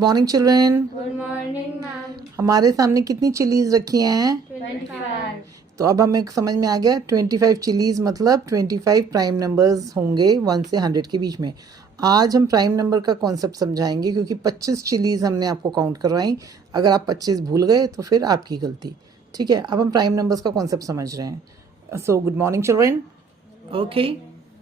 Morning children. Good morning ma'am. हमारे सामने कितनी चिलीज रखी हैं? 25। तो अब हमें समझ में आ गया 25 चिलीज मतलब 25 प्राइम नंबर्स होंगे 1 से 100 के बीच में। आज हम प्राइम नंबर का कॉन्सेप्ट समझाएंगे क्योंकि 25 चिलीज हमने आपको काउंट करवाई। अगर आप 25 भूल गए तो फिर आपकी गलती। ठीक है, अब हम प्राइम नंबर्स का कॉन्सेप्ट समझ रहे हैं। So good morning children. Okay,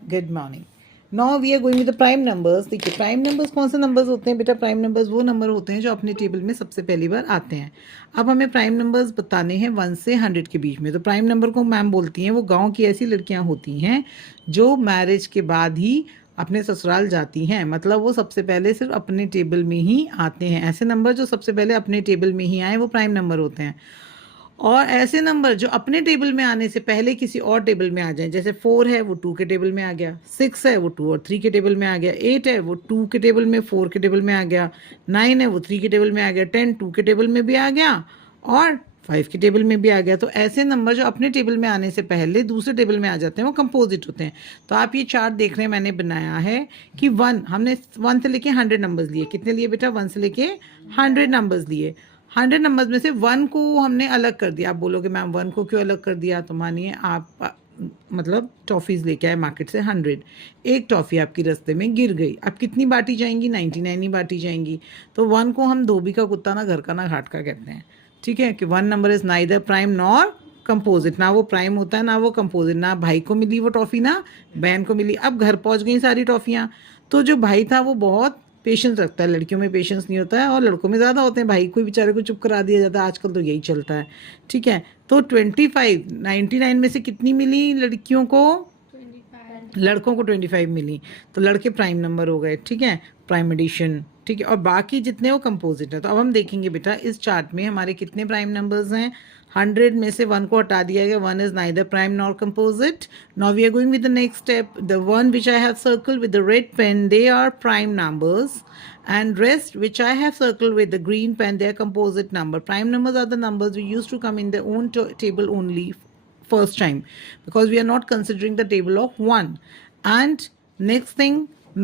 good morning. Now we are going with the prime numbers. देखिए प्राइम नंबर्स कौन से नंबर्स होते हैं बेटा? प्राइम नंबर्स वो नंबर होते हैं जो अपने टेबल में सबसे पहली बार आते हैं। अब हमें प्राइम नंबर्स बताने हैं 1 से 100 के बीच में। तो प्राइम नंबर को मैम बोलती हैं वो गांव की ऐसी लड़कियां होती हैं जो मैरिज के बाद ही अपने ससुराल जाती हैं, मतलब वो सबसे पहले सिर्फ अपने टेबल में ही आते हैं। ऐसे नंबर जो सबसे पहले अपने टेबल में ही आए वो प्राइम नंबर होते हैं। और ऐसे नंबर जो अपने टेबल में आने से पहले किसी और टेबल में आ जाएं, जैसे 4 है वो 2 के टेबल में आ गया, 6 है वो 2 और 3 के टेबल में आ गया, 8 है वो 2 के टेबल में 4 के टेबल में आ गया, 9 है वो 3 के टेबल में आ गया, 10 2 के टेबल में भी आ गया और 5 के टेबल में भी आ गया। तो ऐसे नंबर जो अपने टेबल में आने से पहले दूसरे टेबल में आ जाते हैं वो कंपोजिट होते हैं। तो आप ये चार्ट देख रहे हैं, मैंने बनाया है कि 1 हमने 1 से लेके 100 नंबर्स लिए। कितने लिए बेटा? 1 से लेके 100 नंबर्स लिए। 100 नंबर्स में से 1 को हमने अलग कर दिया। आप बोलोगे मैम 1 को क्यों अलग कर दिया? तो मानिए आप मतलब टॉफ़ीज़ लेके आए मार्केट से 100, एक टॉफ़ी आपकी रास्ते में गिर गई, अब कितनी बांटी जाएंगी? 99 ही बांटी जाएंगी। तो 1 को हम धोबी का कुत्ता ना घर का ना घाट का कहते हैं। ठीक है कि 1 number is neither prime nor composite. ना वो प्राइम होता है ना वो कंपोजिट। ना भाई को मिली वो टॉफ़ी ना बहन को मिली। अब घर पहुंच गई सारी टॉफ़ियाँ। तो जो भाई था वो बहुत पेशेंस रखता है। लड़कियों में पेशेंस नहीं होता है और लड़कों में ज़्यादा होते हैं। भाई को बेचारे को चुप करा दिया जाता है, आजकल तो यही चलता है। ठीक है, तो 25 99 में से कितनी मिली लड़कियों को? 25। लड़कों को 25 मिली। तो लड़के प्राइम नंबर हो गए। ठीक है, प्राइम एडिशन। ठीक है, और बाकी जितने वो कंपोजिट है। तो अब हम देखेंगे बेटा इस चार्ट में हमारे कितने प्राइम नंबर्स हैं। 100 में से 1 को हटा दिया गया। 1 is neither prime nor composite. Now we are going with the next step. The one which I have circle with the red pen they are prime numbers and rest which I have circled with the green pen they are composite number. Prime numbers are the numbers we used to come in their own table only first time because we are not considering the table of 1. And next thing,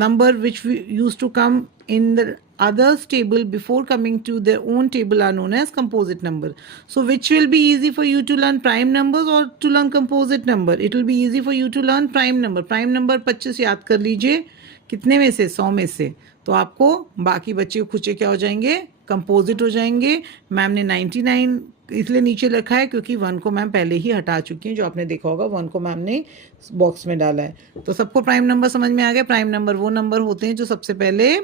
number which we used to come in the others table before coming to their own table are known as composite number. So which will be easy for you to learn, prime numbers or to learn composite number? It will be easy for you to learn prime number. Prime number 25 याद कर लीजिए। कितने में से? 100 में से। तो आपको बाकी बच्चे खुचे क्या हो जाएंगे? कंपोजिट हो जाएंगे। मैम ने 99 इसलिए नीचे लिखा है क्योंकि 1 को मैम पहले ही हटा चुकी हैं। जो आपने देखा होगा 1 को मैम ने बॉक्स में डाला है। तो सबको प्राइम नंबर समझ में आ गया। प्राइम नंबर वो नंबर होते हैं जो सबसे पहले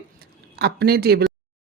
अपने टेबल